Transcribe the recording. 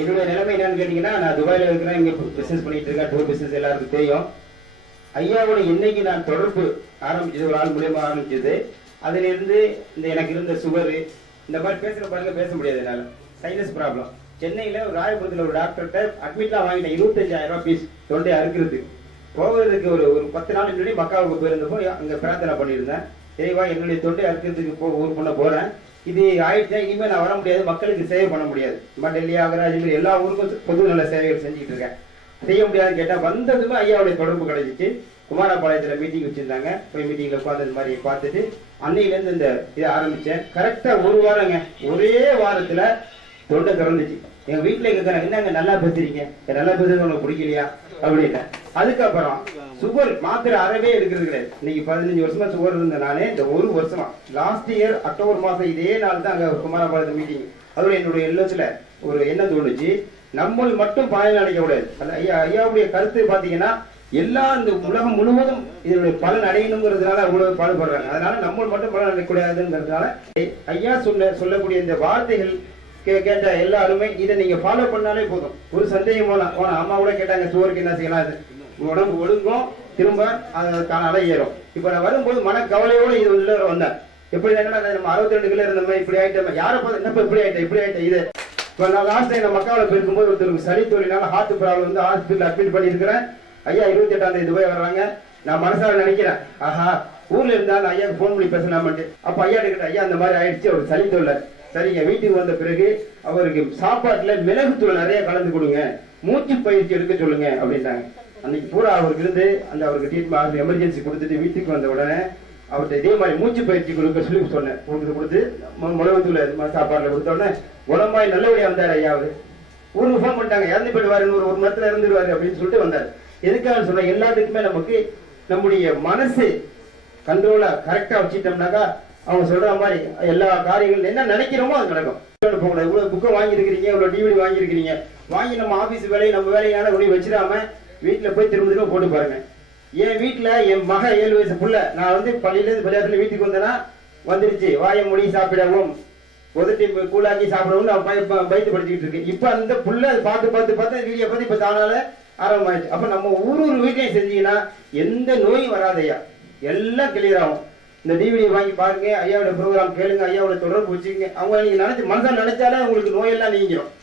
என்னுடைய நிலைமை என்னன்னு கேட்டீங்கன்னா, நான் துபாயில இருக்கிறேன், இங்க பிசினஸ் பண்ணிட்டு இருக்கேன், டூர் பிசினஸ் எல்லாருக்கும் தெரியும். ஐயாவோட இன்னைக்கு நான் தொடர்பு ஆரம்பிச்சது ஒரு ஆள் மூலியமா ஆரம்பிச்சது. அதுல இருந்து இந்த எனக்கு இருந்த சுகர் இந்த மாதிரி பேசுற பாருங்க, பேச முடியாது என்னால, சைனஸ் ப்ராப்ளம். சென்னையில ஒரு ராயபுரத்துல ஒரு டாக்டர்கிட்ட அட்மிட்லாம் வாங்கிட்டேன், 25,000 ரூபாய் பீஸ் தொண்டை அறுக்கிறது. போவதற்கு ஒரு 10 நாள் முன்னாடி மக்காவுக்கு போயிருந்தப்போ அங்க பிரார்த்தனை பண்ணியிருந்தேன், இறைவா என்னுடைய தொண்டை அறுக்கிறதுக்கு ஊர் பண்ண போறேன், இது ஆயிடுச்சா இனிமே நான் வர முடியாது, மக்களுக்கு சேவை பண்ண முடியாது, டெல்லி ஆக்ரா அஜ்மீர் எல்லா ஊருக்கும் பொது நல்ல சேவைகள் செஞ்சுட்டு இருக்கேன், செய்ய முடியாதுன்னு கேட்டா வந்ததுமே ஐயாவுடைய தொடர்பு கிடைச்சிச்சு. குமாரபாளையத்துல மீட்டிங் வச்சிருந்தாங்க, போய் மீட்டிங்ல உட்காந்து இந்த மாதிரி பார்த்துட்டு அன்னையில இருந்து இந்த இதை ஆரம்பிச்சேன். கரெக்டா ஒரு வாரங்க, ஒரே வாரத்துல தொண்டை திறந்துச்சு. எங்க வீட்டுல கேட்கறாங்க, என்னங்க நல்லா பேசுறீங்க, நல்லா பேசுறது உனக்கு பிடிக்கலையா அப்படின்னு. அதுக்கப்புறம் சுகர் மாத்திரை அறவே எடுக்கிறது கிடையாது. இன்னைக்கு 15 வருஷமா சுகர் இருந்த நானே இந்த ஒரு வருஷமா லாஸ்ட் இயர் அக்டோபர் மாசம் இதே நாள் தான் அங்க குமாரபாளையத்து மீட்டிங். அதோட என்னுடைய எண்ணத்துல ஒரு எண்ணம் தோணுச்சு, நம்ம மட்டும் பயன் அடைக்க கூடாது. ஐயாவுடைய கருத்து பாத்தீங்கன்னா எல்லா இந்த உலகம் முழுவதும் இதனுடைய பலன் அடையணுங்கிறதுனால அவ்வளவு பாடுபடுறாங்க. அதனால நம்ம மட்டும் பலன் அடையக்கூடாதுங்கிறதுனால ஐயா சொல்லக்கூடிய இந்த வார்த்தைகள் கேட்ட எல்லாருமே இதை நீங்க ஃபாலோ பண்ணாலே போதும். ஒரு சந்தேகம் போனா அம்மா கூட கேட்டாங்க, சுவருக்கு என்ன செய்யலாம், உடம்பு ஒழுங்கும் திரும்ப அதுக்கான அலை ஏறும். இப்ப நான் வரும்போது மன கவலையோட இது உள்ள வந்தேன். எப்படி என்னன்னா நம்ம 62 கிலோ இருந்தோம், இப்படி ஆயிட்டோம், யாரை பார்த்து என்ன இப்படி ஆயிட்டேன் இது. இப்ப நான் லாஸ்ட் டைம் நம்ம மக்காவில் போயிருக்கும்போது ஒருத்தருக்கு சளி தொழிலால ஹார்ட் ப்ராப்ளம் வந்து ஹாஸ்பிட்டல் அட்மிட் பண்ணியிருக்கிறேன். ஐயா 28ஆம் தேதி துபாய் வர்றாங்க. நான் மனசார நினைக்கிறேன், ஆஹா ஊர்ல இருந்தாலும் ஐயாவுக்கு போன் பண்ணி பேசலாமட்டு. அப்ப ஐயா கிட்ட ஐயா அந்த மாதிரி ஆயிடுச்சு, அவர் சளி தொழில சரிங்க, வீட்டுக்கு வந்த பிறகு அவருக்கு சாப்பாட்டுல மிளகுத்தூள் நிறைய கலந்து கொடுங்க, மூச்சு பயிற்சி எடுக்க சொல்லுங்க அப்படின்னாங்க. அன்னைக்கு பூரா அவருக்கு இருந்து அந்த அவருக்கு ட்ரீட்மெண்ட் எமர்ஜென்சி கொடுத்துட்டு வீட்டுக்கு வந்த உடனே அவர்கிட்ட இதே மாதிரி மூச்சு பயிற்சி கொடுக்க சொல்லி சொன்னேன். கொடுத்து மிளகுத்தூள் சாப்பாடுல கொடுத்த உடனே குணமாய் நல்லபடியா வந்தாரு ஐயாவது. ஊருக்கு போன் பண்ணிட்டாங்க, இறந்து போயிடுவாரு, ஒரு மணி நேரத்துல இறந்துடுவாரு அப்படின்னு சொல்லிட்டு வந்தாரு. எதுக்காக சொன்ன, எல்லாத்துக்குமே நமக்கு நம்முடைய மனசு கண்ட்ரோலா கரெக்டா வச்சுட்டோம்னாக்கா அவங்க சொல்ற மாதிரி எல்லா காரியங்கள் என்ன நினைக்கிறோமோ அது நடக்கும். இவ்வளவு புக்கை வாங்கியிருக்கிறீங்க, இவ்வளவு டிவிடி வாங்கியிருக்கிறீங்க, வாங்கி நம்ம ஆபீஸ் வேலையை நம்ம வேலையான ஒளி வச்சிடாம வீட்டுல போய் திரும்ப போட்டு பாருங்க. என் வீட்டுல என் மக 7 வயசு புள்ள, நான் வந்து பள்ளியில இருந்து பள்ளியாத்துல வீட்டுக்கு வந்தேன்னா வந்துருச்சு, வாயை மூடி சாப்பிடவும் உதட்டி கூழாக்கி சாப்பிடவும் பயத்து படிச்சுக்கிட்டு இருக்கு. இப்ப அந்த புள்ள பார்த்து வீடியோ பார்த்து இப்ப தானால ஆரம்பமாயிடுச்சு. அப்ப நம்ம ஒரு வீட்டையும் செஞ்சீங்கன்னா எந்த நோயும் வராதையா, எல்லாம் கிளியர் ஆகும். இந்த டிவிடி வாங்கி பாருங்க, ஐயாவோட ப்ரோக்ராம் கேளுங்க, ஐயாவோட தொடர்பு வச்சுக்கங்க. அவங்க நீங்க நினைச்சு மனசால நினைச்சாலே உங்களுக்கு நோயெல்லாம் நீங்கிடும்.